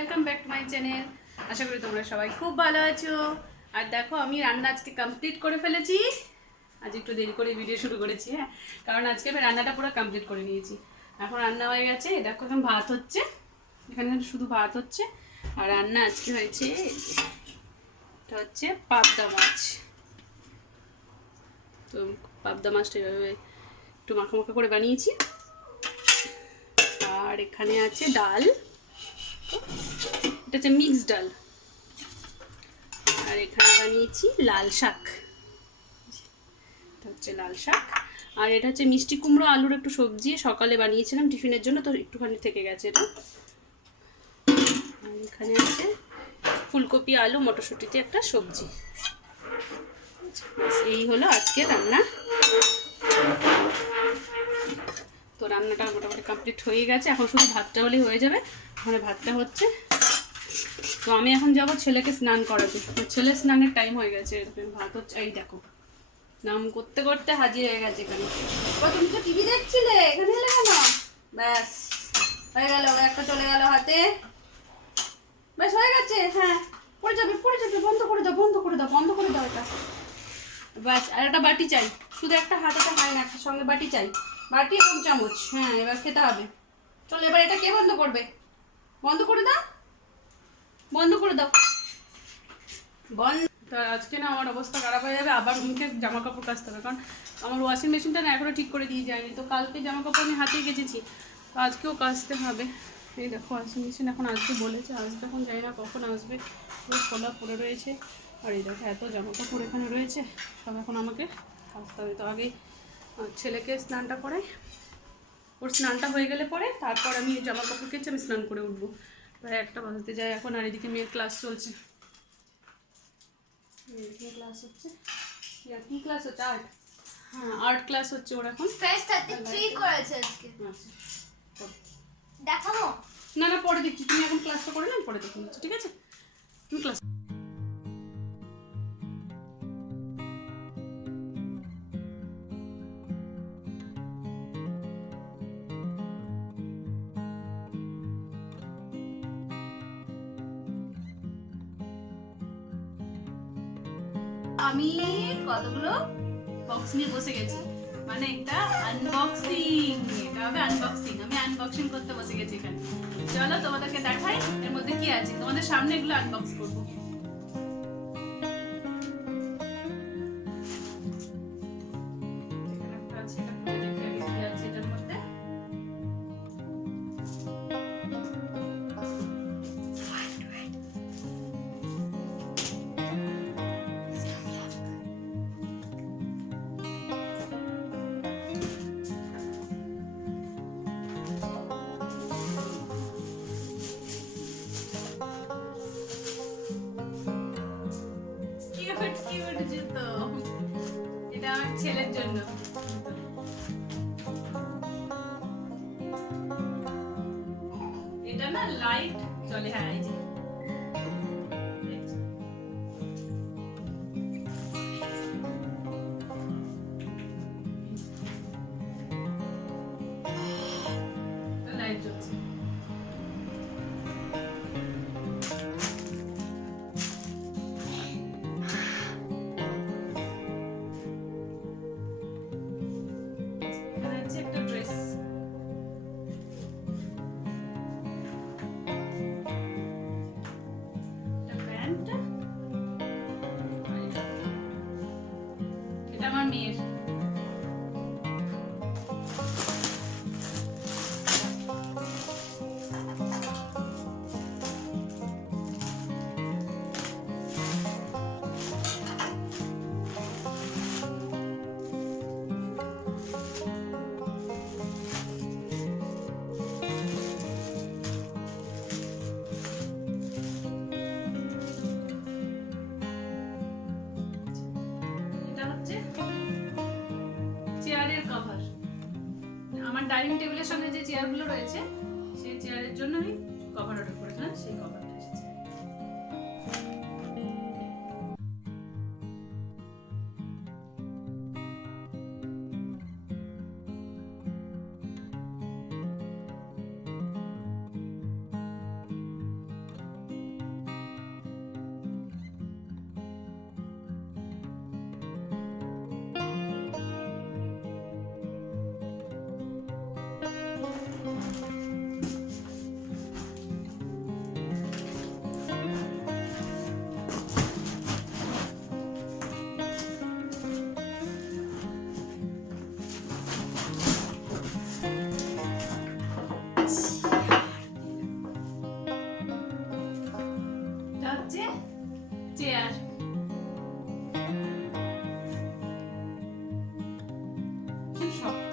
Welcome back to my channel. আশা করি তোমরা সবাই খুব ভালো আছো। আর দেখো আমি রান্না আজকে কমপ্লিট করে ফেলেছি। আজ একটু দেরি করে ভিডিও শুরু করেছি, হ্যাঁ, কারণ আজকে আমি রান্নাটা পুরো কমপ্লিট করে নিয়েছি। এখন রান্না হয়ে গেছে, দেখো এখন ভাত হচ্ছে, এখানে শুধু ভাত হচ্ছে। আর রান্না আজকে হয়েছে, এটা হচ্ছে পাবদা মাছ। তো পাবদা মাছটা এভাবে একটু মাখা মাখা করে বানিয়েছি। আর এখানে আছে ডাল, এটা হচ্ছে মিক্সড ডাল। আর এখানে বানিয়েছি লাল শাক, এটা হচ্ছে লাল শাক। আর এটা হচ্ছে মিষ্টি কুমড়ো আলুর একটু সবজি, সকালে বানিয়েছিলাম টিফিনের জন্য, তো একটুখানি থেকে গেছে এটা। আর এখানে আছে ফুলকপি আলু মটরশুঁটিতে একটা সবজি। এই হলো আজকে রান্না। তো রান্নাটা মোটামুটি কমপ্লিট হয়ে গেছে, এখন শুধু ভাতটা হলেই হয়ে যাবে। ওখানে ভাতটা হচ্ছে। তো আমি এখন যাবো ছেলেকে স্নান করাতে, তো ছেলে স্নানের টাইম হয়ে গেছে। ভাত হচ্ছে, এই দেখো নাম করতে করতে হাজির হয়ে গেছে এখানে। তুমি তো টিভি দেখছিলে, এখানে এলে কেন? ব্যাস হয়ে গেল, একটা চলে গেল হাতে। ব্যাস হয়ে গেছে, হ্যাঁ পড়ে যাবে পড়ে যাবে, বন্ধ করে দাও বন্ধ করে দাও বন্ধ করে দাও এটা। ব্যাস আর একটা বাটি চাই, শুধু একটা হাতেটা হয় না, একটা সঙ্গে বাটি চাই, বাটি এবং চামচ। হ্যাঁ এবার খেতে হবে। চলো এবার এটা কে বন্ধ করবে? বন্ধ করে দাও, বন্ধ করে দাও, বন্ধ। তো আজকে না আমার অবস্থা খারাপ হয়ে যাবে, আবার মুখে জামা কাপড় কাচতে হবে, কারণ আমার ওয়াশিং মেশিনটা না এখনো ঠিক করে দিয়ে যায়নি। তো কালকে জামা কাপড় আমি হাতে গেছেছি, তো আজকেও কাচতে হবে। এই দেখো ওয়াশিং মেশিন এখন আসবে বলেছে, আসবে এখন জানি না কখন আসবে। পুরো খোলা পড়ে রয়েছে। আর এই দেখো এত জামা কাপড় এখানে রয়েছে, সব এখন আমাকে কাচতে হবে। তো আগে ছেলেকে স্নানটা করাই, ওর স্নানটা হয়ে গেলে পরে তারপর আমি জামা কাপড় কেচে আমি স্নান করে উঠবো। প্রায় 1টা বাজতে যায় এখন। আর এদিকে মেয়ের ক্লাস চলছে, ক্লাস হচ্ছে। কি ক্লাস হচ্ছে? আর্ট। হ্যাঁ আর্ট ক্লাস হচ্ছে ওর এখন। ফেস 33 করেছে আজকে। আচ্ছা দেখাবো? না না পরে দেখছি, তুমি এখন ক্লাসটা করে নাও, পরে দেখে নিচ্ছি, ঠিক আছে? তুমি ক্লাস। আমি কতগুলো বক্স নিয়ে বসে গেছি, মানে এটা আনবক্সিং, এটা হবে আনবক্সিং। আমি আনবক্সিং করতে বসে গেছি এখানে। চলো তোমাদেরকে দেখাই এর মধ্যে কি আছে, তোমাদের সামনে এগুলো আনবক্স করবো। জুতো, এটা আমার ছেলের জন্য। এটা না লাইট চলে, হ্যাঁ এই যে লাইট জ্বলছে। একটা ড্রেস, প্যান্ট, এটা আমার মেয়ের। চেয়ারের কভার, আমার ডাইনিং টেবিলের সামনে যে চেয়ারগুলো রয়েছে সেই চেয়ারের জন্য আমি কভার অর্ডার করেছিলাম, সেই কভারটা এসেছে। হচ্ছে চেয়ার। কি শক্ত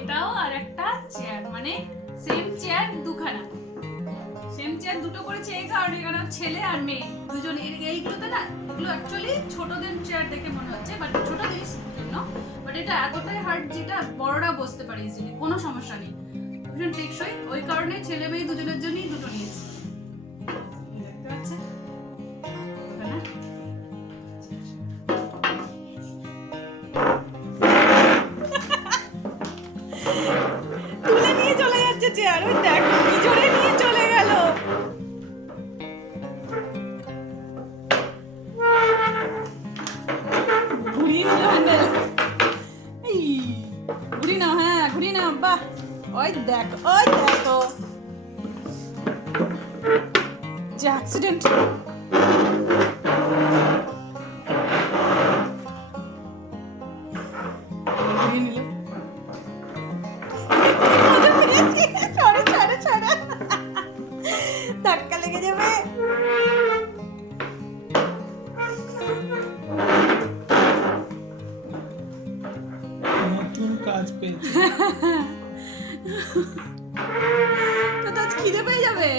এটাও আর একটা চেয়ার, মানে সেম চেয়ার দুখানা, সেম চেয়ার দুটো করেছে এই কারণে কারণ ছেলে আর মেয়ে দুজন এইগুলোতে না, এগুলো অ্যাকচুয়ালি ছোটদের চেয়ার দেখে মনে হচ্ছে, বাট ছোট জিনিস জন্য, বাট এটা এতটাই হার্ড যেটা বড়রা বসতে পারে ইজিলি, কোনো সমস্যা নেই, ভীষণ টেকসই। ওই কারণে ছেলে মেয়ে দুজনের জন্যই দুটো নিয়েছি। দেখতে পাচ্ছেন এখানে তুলে নিয়ে চলে যাচ্ছে চেয়ার, ওই দেখো কি জোরে নিয়ে চলে গেল। ঘুরিয়ে নিল হ্যান্ডেল, এই ঘুরি নাও, হ্যাঁ ঘুরি নাও, বাহ ওই দেখো, ওই দেখো যে অ্যাক্সিডেন্ট। ঘুরিয়ে নিল, ধাক্কা লেগে যাবে। নতুন কাজ পেয়েছি তো তো খিদে পেয়ে যাবে।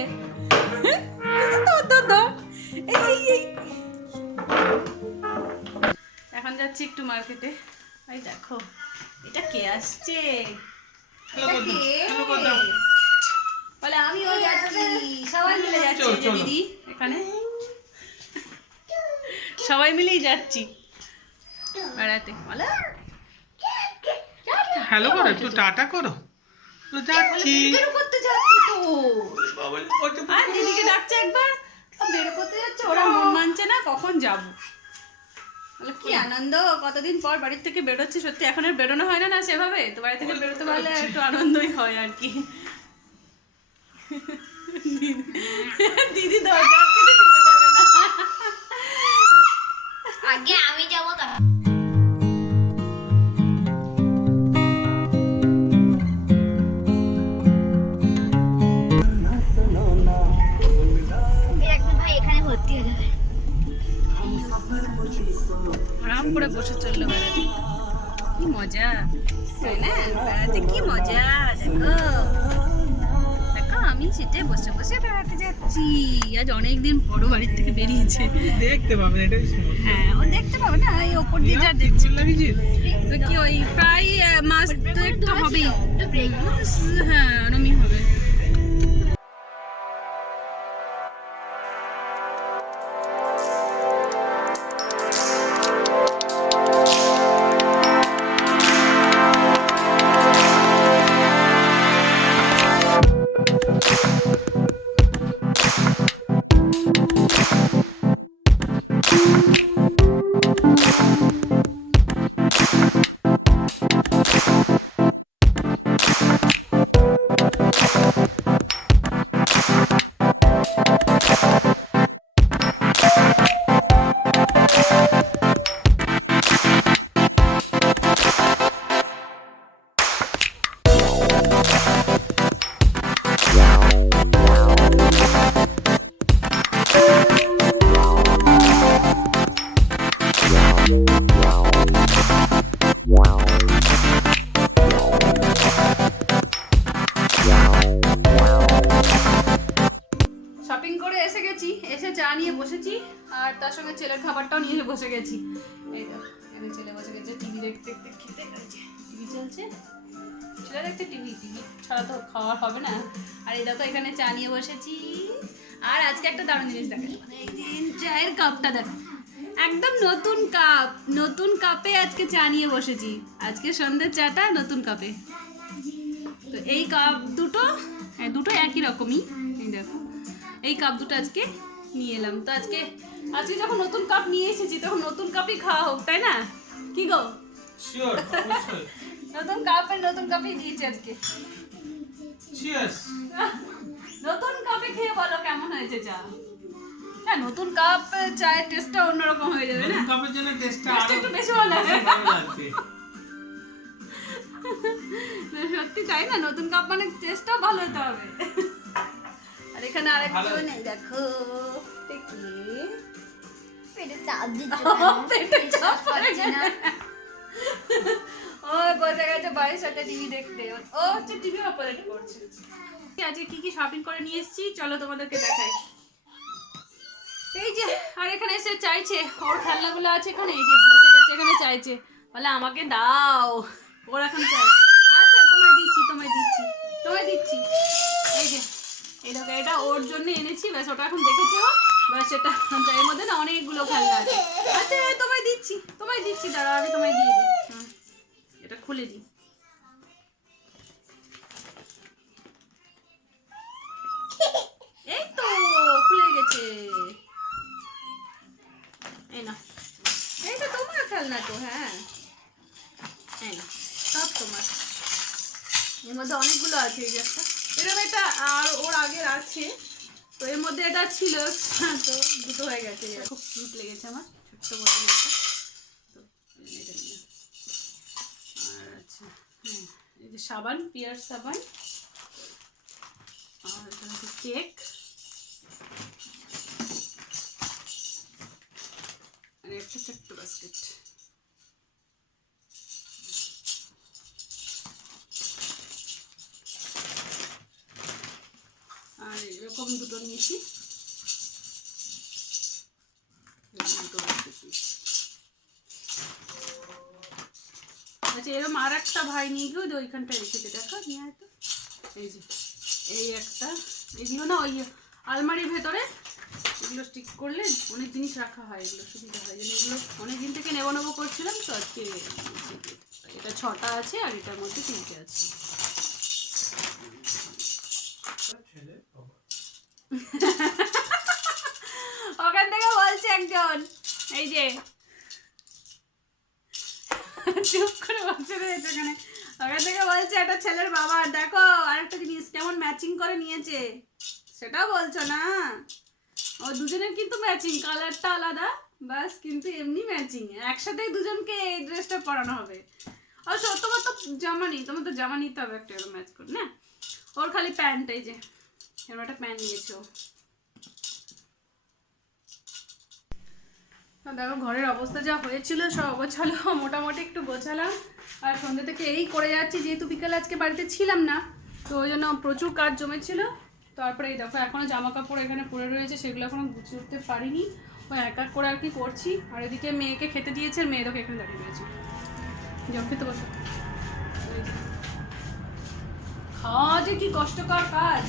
এখন যাচ্ছি একটু মার্কেটে। এই দেখো এটা কে আসছে, বলে আমিও যাচ্ছি, সবাই মিলে যাচ্ছি। এই যে দিদি এখানে সবাই মিলেই যাচ্ছি বেড়াতে। বলে হ্যালো করো, একটু টাটা করো। তো যাচ্ছি, বের করতে যাচ্ছি তো, আর দিদিকে ডাকছে একবার, বের করতে যাচ্ছে, ওরা মন মানছে না কখন যাবো। বলে কি আনন্দ, কতদিন পর বাড়ির থেকে বেরোচ্ছি, সত্যি এখন আর বেরোনো হয় না না সেভাবে, তো বাড়ি থেকে বেরোতে পারলে একটু আনন্দই হয় আর কি। দিদি দরজা কিছু যেতে দেবে না। আগে আমি যাবো তারপর। একদম ভাই এখানে ভর্তি হয়ে যাবে। আরাম করে বসে চললো বেড়াতে, কি মজা তাই না, বেড়াতে কি মজা। দেখো দেখো আমি সিটে বসে বসে বেড়াতে যাচ্ছি, আজ অনেকদিন পর বাড়ির থেকে বেরিয়েছে। দেখতে পাবেন, এটাই সমস্যা। হ্যাঁ ও দেখতে পাবে না, এই ওপর দিয়ে যা দেখছি লাগিয়েছি তো কি ওই প্রায় মাস তো একটু হবেই, হ্যাঁ ওরমই হবে। শপিং করে এসে গেছি, এসে চা নিয়ে বসেছি, আর তার সঙ্গে ছেলের খাবারটাও নিয়ে এসে বসে গেছি। এই তো এখানে ছেলে বসে গেছে টিভি দেখতে দেখতে, খেতে গেছে, টিভি চলছে, ছেলে দেখতে টিভি, টিভি ছাড়া তো খাওয়ার হবে না। আর এই দেখো এখানে চা নিয়ে বসেছি, আর আজকে একটা দারুণ জিনিস দেখো, এই দিন চায়ের কাপটা দেখো, একদম নতুন কাপ, নতুন কাপে আজকে চা নিয়ে বসেছি, আজকে সন্ধ্যের চাটা নতুন কাপে। তো এই কাপ দুটো, দুটো একই রকমই, এই দেখো এই কাপ দুটো আজকে নিয়ে এলাম। তো আজকে আজকে যখন নতুন কাপ নিয়ে এসেছি তখন নতুন কাপই খাওয়া হোক, তাই না? কি গো, শিওর, অবশ্যই। নতুন কাপের নতুন কাপই দিয়েছি আজকে। চিয়ার্স। নতুন কাপে খেয়ে বলো কেমন হয়েছে চা। হ্যাঁ নতুন কাপ চায়ের টেস্টটা অন্যরকম হয়ে যাবে না, নতুন কাপের জন্য টেস্টটা টেস্টটা আরো একটু বেশি ভালো লাগে। ভালো লাগবে। তাই না? নতুন কাপ মানে টেস্টটাও ভালো হতে হবে। আর এখানে আরেকজন এই দেখো দেখি পেটে চাপ দিচ্ছ পেটে চাপ পড়ে পাচ্ছি না। ও বসে গেছে বাড়ির সাথে টিভি দেখতে। ও হচ্ছে টিভি অপারেট করছে। আজকে কি কি শপিং করে নিয়ে এসেছি চলো তোমাদেরকে দেখাই। এই যে আর এখানে এসে চাইছে, ওর খেলনাগুলো আছে এখানে, এই যে এসে গেছে এখানে চাইছে, বলে আমাকে দাও, ওর এখন চাই। আচ্ছা তোমায় দিচ্ছি তোমায় দিচ্ছি তোমায় দিচ্ছি। এই যে এই দেখো এটা ওর জন্য এনেছি, ব্যাস ওটা এখন দেখেছে ও, ব্যাস সেটা এর মধ্যে না অনেকগুলো খেলনা আছে। আচ্ছা তোমায় দিচ্ছি দাঁড়াও আমি তোমায় দিয়ে দিই। এটা খুলে দিই। এই তো খুলে গেছে। এই না এইটা তোমার খেলনা তো, হ্যাঁ এই না সব তোমার। এর মধ্যে অনেকগুলো আছে, এই যে একটা এরকম একটা আর ওর আগের আছে, তো এর মধ্যে এটা ছিল তো দুটো হয়ে গেছে। খুব কিউট লেগেছে আমার, ছোট্ট বোতল একটা। তো এটা নিলাম। আর আচ্ছা হ্যাঁ এই যে সাবান, পিয়ার সাবান, আর এটা হচ্ছে কেক, আর একটা ছোট্ট বাস্কেট। আর এরকম দুটো নিয়েছি, দুটো বাস্কেট নিয়েছি। আচ্ছা এরকম আর একটা ভাই নিয়ে গিয়ে ওইখানটায় রেখেছে, দেখো নিয়ে হয়তো। এই যে এই একটা, এগুলো না ওই আলমারির ভেতরে এগুলো স্টিক করলে অনেক জিনিস রাখা হয়, এগুলো সুবিধা হয়। যেন এগুলো অনেক দিন থেকে নেবো করছিলাম, তো আজকে এটা 6টা আছে আর এটার মধ্যে 3টে আছে। ওখান থেকে বলছে একজন, এই যে চুপ করে বসে রয়েছে এখানে, ওখান থেকে বলছে একটা ছেলের বাবা দেখো আরেকটা জিনিস কেমন ম্যাচিং করে নিয়েছে, সেটাও বলছো না? ও দুজনের কিন্তু ম্যাচিং, কালারটা আলাদা বাস, কিন্তু এমনি ম্যাচিং, একসাথেই দুজনকে এই ড্রেসটা পরানো হবে। আর তোমার তো জামা নেই, তোমার তো জামা নিতে হবে একটা ম্যাচ করে না। ওর খালি প্যান্ট, এই যে এরকম একটা প্যান্ট নিয়েছো। দেখো ঘরের অবস্থা যা হয়েছিল সব অগোছালো, মোটামুটি একটু গোছালাম। আর সন্ধ্যে থেকে এই করে যাচ্ছি, যেহেতু বিকালে আজকে বাড়িতে ছিলাম না, তো ওই জন্য প্রচুর কাজ জমেছিল। তারপরে এই দেখো এখনও জামা কাপড় এখানে পড়ে রয়েছে, সেগুলো এখনও গুছিয়ে উঠতে পারিনি, ওই এক এক করে আর কি করছি। আর এদিকে মেয়েকে খেতে দিয়েছে, মেয়ে দেখো এখানে দাঁড়িয়ে রয়েছে, যাও খেতে বসো। খাওয়া যে কি কষ্টকর কাজ,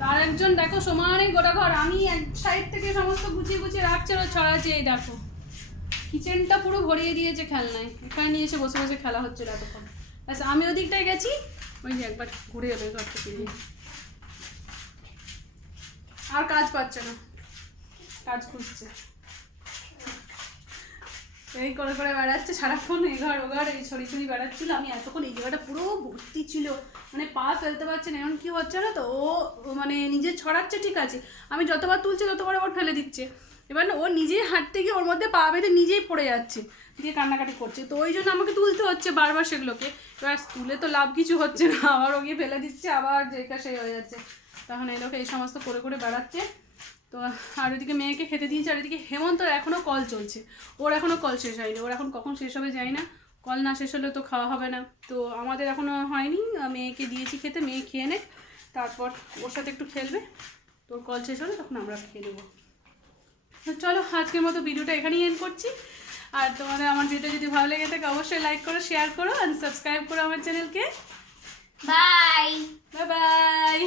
তার একজন দেখো সমানে গোটা ঘর, আমি এক সাইড থেকে সমস্ত গুছিয়ে রাখছে আর ছড়াচ্ছে। এই দেখো কিচেনটা পুরো ভরিয়ে দিয়েছে খেলনায়, এখানে নিয়ে এসে বসে বসে খেলা হচ্ছিল এতক্ষণ। আচ্ছা আমি ওদিকটায় গেছি, ওই যে একবার ঘুরে যাবে ঘর থেকে, আর কাজ পাচ্ছে না, কাজ খুঁজছে, এই করে করে বেড়াচ্ছে সারাক্ষণ, এঘর ওঘর এই ছড়ি বেড়াচ্ছিল। আমি এতক্ষণ এই জায়গাটা পুরো ভর্তি ছিল, মানে পা ফেলতে পারছে না, এমন কি হচ্ছে না তো, ও মানে নিজে ছড়াচ্ছে ঠিক আছে, আমি যতবার তুলছি ততবার ওর ফেলে দিচ্ছে। এবার ও নিজেই হাঁটতে গিয়ে ওর মধ্যে পা বেঁধে নিজেই পড়ে যাচ্ছে, দিয়ে কান্নাকাটি করছে, তো ওই জন্য আমাকে তুলতে হচ্ছে বারবার সেগুলোকে। এবার তুলে তো লাভ কিছু হচ্ছে না, আবার ও গিয়ে ফেলে দিচ্ছে, আবার যেটা সেই হয়ে যাচ্ছে। তখন এই লোকে এই সমস্ত করে করে বেড়াচ্ছে। তো আর ওইদিকে মেয়েকে খেতে দিয়েছে, আর ওইদিকে হেমন্তর এখনও কল চলছে, ওর এখনও কল শেষ হয়নি, ওর এখন কখন শেষ হবে জানি না, কল না শেষ হলে তো খাওয়া হবে না। তো আমাদের এখনও হয়নি, মেয়েকে দিয়েছি খেতে, মেয়ে খেয়ে নে, তারপর ওর সাথে একটু খেলবে, তোর কল শেষ হলে তখন আমরা খেয়ে নেবো। তো চলো আজকের মতো ভিডিওটা এখানেই এন্ড করছি। আর তোমাদের আমার ভিডিও যদি ভালো লেগে থাকে অবশ্যই লাইক করো, শেয়ার করো আর সাবস্ক্রাইব করো আমার চ্যানেলকে। Bye bye bye.